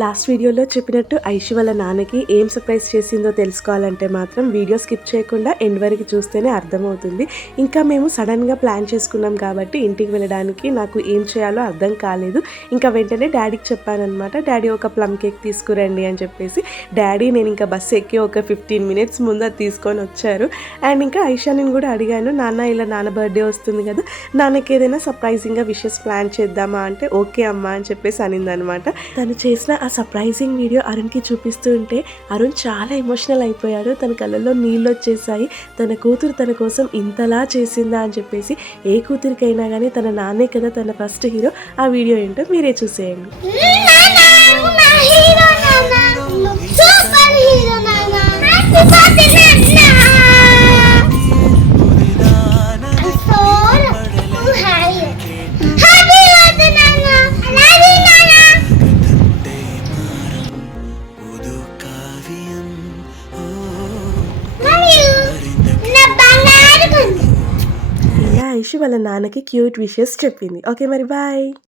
Last వీడియోలో చెప్పినట్టు ఐషు వాళ్ళ నాన్నకి ఏం సర్ప్రైజ్ చేసిందో తెలుసుకోవాలంటే మాత్రం వీడియో స్కిప్ చేయకుండా ఎండ్ వరకు చూస్తేనే అర్థమవుతుంది. ఇంకా మేము సడన్గా ప్లాన్ చేసుకున్నాం కాబట్టి ఇంటికి వెళ్ళడానికి నాకు ఏం చేయాలో అర్థం కాలేదు. ఇంకా వెంటనే డాడీకి చెప్పానమాట. డాడీ ఒక ప్లమ్ కేక్ తీసుకురండి అని చెప్పేసి డాడీ నేను ఇంకా బస్సు ఎక్కి ఒక 15 మినిట్స్ ముందు అది తీసుకొని వచ్చారు. అండ్ ఇంకా ఐషాని కూడా అడిగాను, నాన్న ఇలా నాన్న బర్త్డే వస్తుంది కదా, నాన్నకి ఏదైనా సర్ప్రైజింగ్గా విషెస్ ప్లాన్ చేద్దామా అంటే ఓకే అమ్మా అని చెప్పేసి అనిందనమాట. తను చేసిన ఆ సర్ప్రైజింగ్ వీడియో అరుణ్కి చూపిస్తూ ఉంటే అరుణ్ చాలా ఎమోషనల్ అయిపోయాడు. తన కళ్ళల్లో నీళ్ళు వచ్చేసాయి. తన కూతురు తన కోసం ఇంతలా చేసిందా అని చెప్పేసి. ఏ కూతురికైనా కానీ తన నాన్నే కదా తన ఫస్ట్ హీరో. ఆ వీడియో ఏంటో మీరే చూసేయండి. ఐషు వాళ్ళ నాన్నకి క్యూట్ విషెస్ చెప్పింది. ఓకే మరి బాయ్.